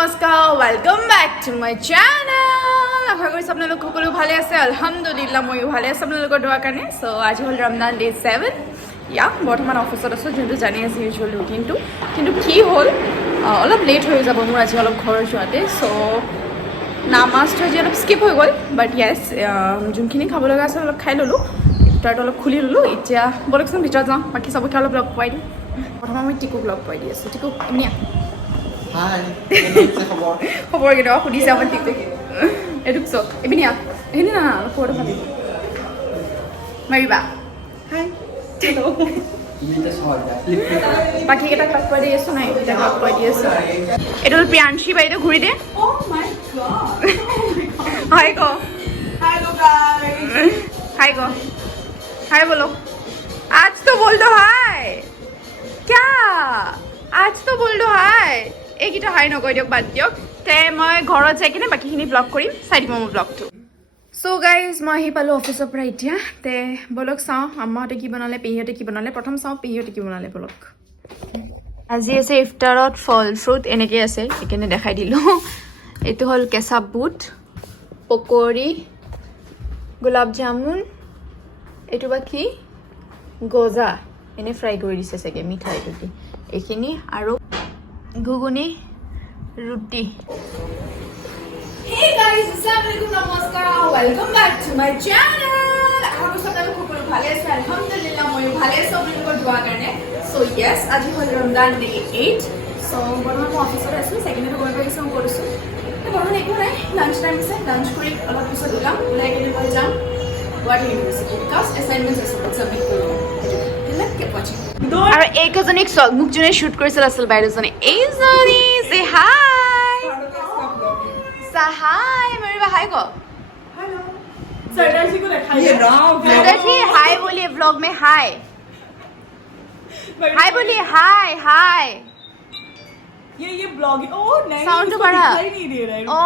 নমস্কাৰ welcome back to my channel আশা কৰিছোঁ আপোনালোক সকলো ভালে আছে আলহামদুলিল্লাহ ময়ো ভালে আছোঁ আপোনালোকৰ দোৱাৰ কাৰণে চ' আজি হ'ল ৰমজান ডে 7 বৰ্তমান অফিচত আছোঁ যোনটো জানি আছে ইউজুৱেল ৰুটিনটো কিন্তু কি হ'ল অলপ লেট হৈ যাব মোৰ আজি অলপ ঘৰ যোৱাতে চ' নামাজটো আজি অলপ স্কিপ হৈ গ'ল বাট য়েছ যোনখিনি খাব লগা আছিল অলপ খাই ল'লোঁ ইফতাৰটো অলপ খুলি ল'লোঁ এতিয়া বলকচোন ভিতৰত যাওঁ বাকী চবকে অলপ লগ পোৱাই দিম প্ৰথমে মই টিকুক লগ পোৱাই দি আছোঁ টিকু এমনিয়া Hi. খবৰ কেইটা সুধিছে আমাৰ টিকু এইটোক চক এমনিয়া এইখিনি না ফটো ভাবি মাৰিবা হাই বাকী কেইটাক লগ পোৱাই দি আছোঁ নাই এইকেইটাক লগ পোৱাই দি আছোঁ এইটো হ'ল প্ৰিয়াংশী বাইদেউ ঘূৰি দে হাই ক हाय को हाय बोलो आज तो बोल दो हाय क्या आज तो बोल दो हाय एक इटा हाय नকৈ দিয়ক বাদ দিয়ক তে মই ঘৰত যাই কিনে বাকীখিনি ব্লগ কৰিম চাই দিব মোৰ ব্লগটো সো গাইজ মই আহি পালোঁ অফিচৰ পৰা এতিয়া তে বলক চাওঁ আম্মাহঁতে কি বনালে পেহীহঁতে কি বনালে প্ৰথম চাওঁ পেহীহঁতে কি বনালে বলক আজি আছে ইফতাৰত ফল ফ্ৰুট এনেকৈ আছে সেইকাৰণে দেখাই দিলোঁ এইটো হ'ল কেঁচা বুট পকৰি গোলাপ জামুন এইটো বা কি গজা এনে ফ্ৰাই কৰি দিছে চাগে মিঠাইটো দি এইখিনি আৰু ঘুগুনি ৰুটি Hey guys, assalamualaikum namaskar. Welcome back to my channel. আশা কৰিছোঁ আপোনালোক সকলো ভালে আছে আলহামদুলিল্লাহ ময়ো ভালে আছোঁ আপোনালোকৰ দোৱা কাৰণে সো য়েছ আজি হ'ল ৰমজান ডে 8 সো বৰ্তমান মই অফিচত আছোঁ ছেকেণ্ডটো গৈ পাইছোঁ কৰিছোঁ বৰ্তমান একো নাই লাঞ্চ টাইম আছে লাঞ্চ কৰি অলপ পিছত ওলাই কিনে মই যাম গুৱাহাটী ইউনিভাৰ্চিটি বিকজ এছাইনমেণ্টছ আছে ছাবমিট কৰিব আৰু এইকেইজনীক চক মোক যোনে শ্বুট কৰিছিল আছিল বাইদেউজনী এইজনী চে হাই হাই মাৰিবা হাই ক सरदार हाय बोलिए व्लॉग में हाय हाय बोलिए हाय हाय ये ब्लॉगिंग ओ नहीं साउंड बढ़ा दिखाई नहीं दे रहा है ओ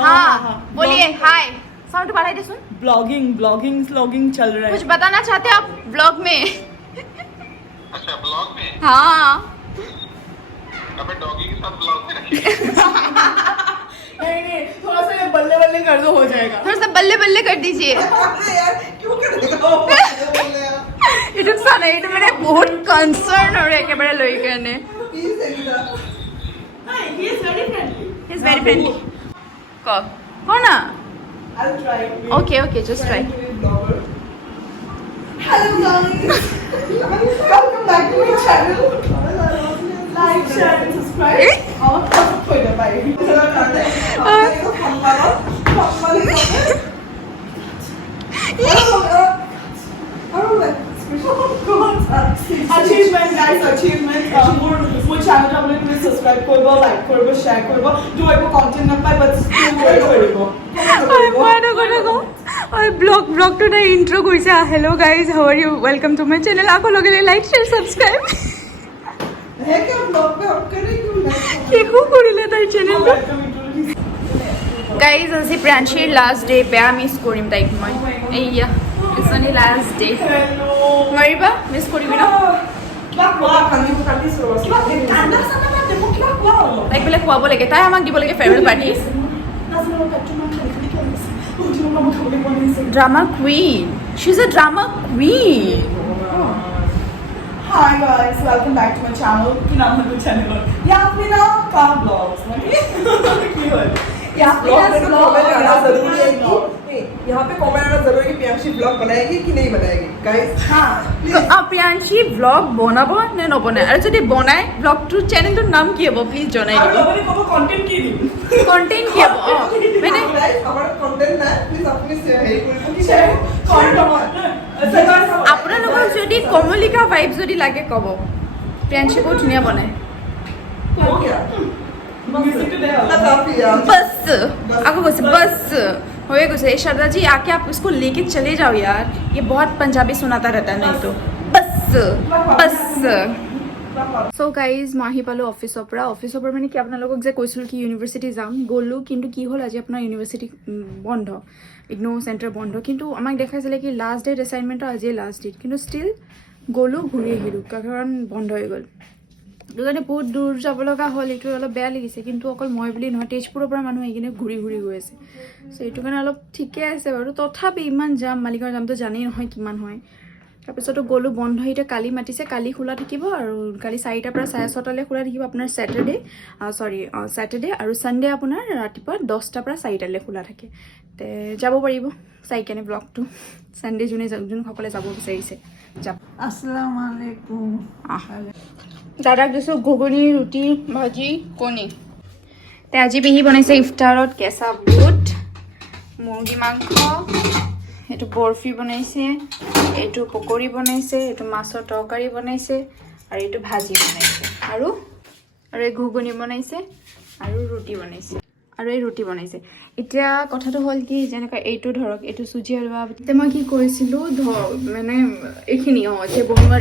हाँ बोलिए हाय साउंड बढ़ाई दे सुन ब्लॉगिंग चल रहा है कुछ बताना चाहते हैं आप व्लॉग में अच्छा ब्लॉग में हाँ अबे डॉगी के साथ ब्लॉग में नहीं थोड़ा सा बल्ले बल्ले कर दो हो जाएगा थोड़ा सा बल्ले बल्ले कर दीजिए यार क्यों कर रहे हो इटुक सा नहीं तो मेरे बहुत कंसर्न हो रहे हैं कैमरा लोई करने he is very friendly he is very friendly कौन ना I'll try okay just try hello guys welcome back to my channel like share and subscribe और कोई भाई achievement guys achievement মোৰ channel আপোনালোকে subscribe কৰিব like কৰিব share কৰিব जो একো content নাপায় but still কৰিব और ब्लॉग तो ना इंट्रो কৰিছে hello guys how are you welcome to my channel आपको लोग लाइक शेयर सब्सक्राइब है क्या ब्लॉग पे आप करे क्यों देखो কৰিলে তাই চেনেলটো गाइस আজি প্ৰিয়াংশীৰ লাষ্ট ডে বেয়া মিস কৰিম তাইক মই এইয়া ইজনী লাষ্ট ডে মাৰিবা মিস কৰিবি ন তাইক বোলে খুৱাব লাগে তাই আমাক দিব লাগে farewell party drama queen she's a drama queen Hi guys, welcome back to my channel. की नाम है channel या अपने नाम का ब्लॉग्स की हो या ब्लॉग कमेंट आना जरूरी है कि यहाँ पे कमेंट आना जरूरी है कि प्रियांशी ब्लॉग बनाएगी कि नहीं बनाएगी गाइस हाँ প্ৰিয়াংশী ব্লগ বনাব নে নবনায় আৰু যদি বনায় ব্লগটোৰ চেনেলটোৰ নাম কি হ'ব প্লিজ জনাই দিব আপনি को कंटेंट की दी কন্টেন্ট কি হ'ব মানে हमारा कंटेंट ना प्लीज अपने शेयर कंटेंट আপোনালোকক যদি কমলিকা ভাইব যদি লাগে ক'ব প্ৰিয়াংশী বহুত ধুনীয়া বনায় हो गया म्यूजिक तो दे काफी यार बस आपको बस हो गया शारदा जी आके आप इसको लेके चले जाओ यार ये बहुत पंजाबी सुनाता रहता है नहीं तो बस सो गाइज মই আহি পালোঁ অফিচৰ পৰা মানে কি আপোনালোকক যে কৈছিলোঁ কি ইউনিভাৰ্চিটি যাম গ'লোঁ কিন্তু কি হ'ল আজি আপোনাৰ ইউনিভাৰ্চিটি বন্ধ ইগনো চেণ্টাৰ বন্ধ কিন্তু আমাক দেখাইছিলে কি লাষ্ট ডেট এছাইনমেণ্টৰ আজিয়ে লাষ্ট ডেট কিন্তু ষ্টিল গ'লোঁ ঘূৰি আহিলোঁ কাৰণ বন্ধ হৈ গ'ল সেইটো কাৰণে বহুত দূৰ যাব লগা হ'ল, এইটো অলপ বেয়া লাগিছে। কিন্তু অকল মই বুলি নহয়, তেজপুৰৰ পৰা মানুহ আহি কিনে ঘূৰি ঘূৰি গৈ আছে। চ' এইটো কাৰণে অলপ ঠিকে আছে বাৰু। তথাপি ইমান যাম, মালিকৰ যামটো জানেই নহয় কিমান হয়। তাৰপিছতো গ'লোঁ, বন্ধ এতিয়া কালি মাতিছে, কালি খোলা থাকিব। আৰু কালি 4টাৰ পৰা 6:30লৈ খোলা থাকিব আপোনাৰ ছেটাৰডে আৰু ছানডে আপোনাৰ ৰাতিপুৱা 10টাৰ পৰা 4টালৈ খোলা থাকে। তে যাব পাৰিব চাই কেনে ব্লগটো। ছানডে যোনসকলে যাব বিচাৰিছে যাব। अस्सलाम वालेकुम। দাদাক দিছোঁ ঘুগুনি, ৰুটি, ভাজি, কণী। তে আজি পেহী বনাইছে ইফতাৰত কেঁচা বুট, মুৰ্গী মাংস, এইটো বৰফি বনাইছে, এইটো পকৰি বনাইছে, এইটো মাছৰ তৰকাৰী বনাইছে, আৰু এইটো ভাজি বনাইছে, আৰু এই ঘুগুনি বনাইছে, আৰু এই ৰুটি বনাইছে। এতিয়া কথাটো হ'ল কি, যেনেকৈ এইটো ধৰক, এইটো চুজি হালৱা। এতিয়া মই কি কৰিছিলোঁ মানে এইখিনি যে বনোৱা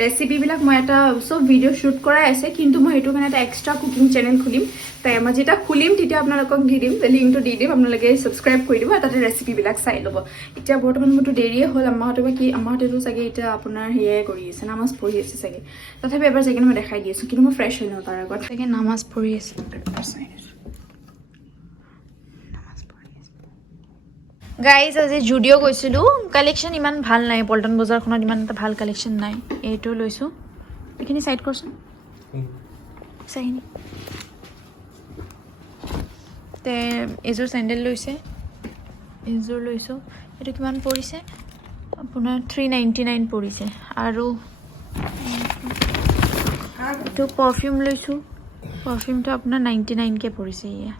ৰেচিপিবিলাক মই এটা চব ভিডিঅ' শ্বুট কৰাই আছে। কিন্তু মই সেইটো কাৰণে এটা এক্সট্ৰা কুকিং চেনেল খুলিম। তাই মই যেতিয়া খুলিম তেতিয়া আপোনালোকক দি দিম, লিংকটো দি দিম, আপোনালোকে ছাবস্ক্ৰাইব কৰি দিব, তাতে ৰেচিপিবিলাক চাই ল'ব। এতিয়া বৰ্তমান মোৰতো দেৰিয়ে হ'ল। আম্মাহঁতেতো চাগে এতিয়া আপোনাৰ সেয়াই কৰি আছে, নামাজ পঢ়ি আছে চাগে। তথাপি এবাৰ চাগে মই দেখাই দি আছোঁ, কিন্তু মই ফ্ৰেছ হৈ লওঁ তাৰ আগত। চাগে নামাজ পঢ়ি আছে। গাইজ আজি জুডিঅ' গৈছিলোঁ, কালেকশ্যন ইমান ভাল নাই। পল্টন বজাৰখনত ইমান এটা ভাল কালেকশ্যন নাই। এইটো লৈছোঁ, এইখিনি চাইড কৰচোন, চাইনি। তে এইযোৰ চেণ্ডেল লৈছোঁ। এইটো কিমান পৰিছে আপোনাৰ 399 পৰিছে। আৰু এইটো পাৰফিউম লৈছোঁ, পাৰফিউমটো আপোনাৰ 99কে পৰিছে। এয়া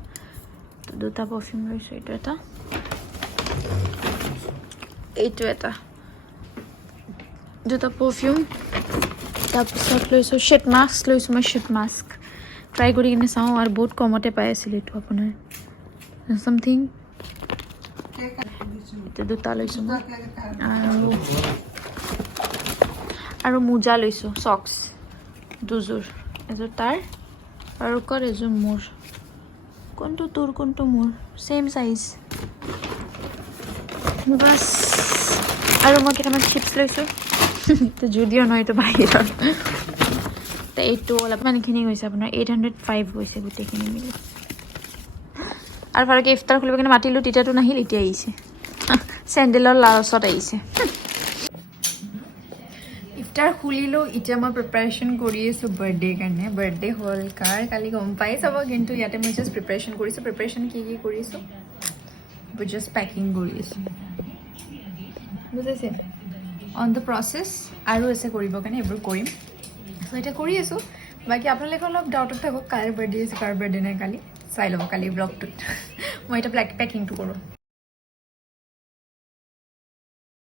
দুটা পাৰফিউম লৈছোঁ, এইটো এটা দুটা পাৰফিউম। তাৰপিছত লৈছোঁ শ্বিট মাস্ক ট্ৰাই কৰি কিনে চাওঁ, আৰু বহুত কমতে পাই আছিলোঁ এইটো আপোনাৰ চামথিং। এইটো দুটা লৈছোঁ মই, আৰু মোজা লৈছোঁ, চক্স দুযোৰ, এযোৰ তাৰ আৰু এযোৰ মোৰ। কোনটো তোৰ কোনটো মোৰ, ছেইম চাইজ বাছ। আৰু মই কেইটামান চিপছ লৈছোঁ। এইটো জুডিঅ' নহয়, এইটো বাহিৰত। তো এইটো অলপমানখিনি গৈছে আপোনাৰ 805 গৈছে গোটেইখিনি মিলি। আৰু ভালকৈ ইফতাৰ খুলিব কিনে মাতিলোঁ, তেতিয়াতো নাহিল, এতিয়া আহিছে। চেণ্ডেলৰ লালচত আহিছে। ইফতাৰ খুলিলোঁ, এতিয়া মই প্ৰিপাৰেশ্যন কৰি আছোঁ বাৰ্থডেৰ কাৰণে। বাৰ্থডে হ'ল কাৰ কালি গম পাই চাব, কিন্তু ইয়াতে মই জাষ্ট প্ৰিপাৰেশ্যন কৰিছোঁ। প্ৰিপাৰেশ্যন কি কৰিছোঁ, জাষ্ট পেকিং কৰি আছোঁ, বুজিছে। অন দ্য প্ৰচেছ আৰু আছে কৰিবৰ কাৰণে, এইবোৰ কৰিম। চ' এতিয়া কৰি আছোঁ। বাকী আপোনালোকে অলপ ডাউটত থাকক, কাৰ বাৰ্থডে আছে কাৰ বাৰ্থডে নাই কালি চাই ল'ব কালি ব্লগটোত। মই এতিয়া পেকিংটো কৰোঁ।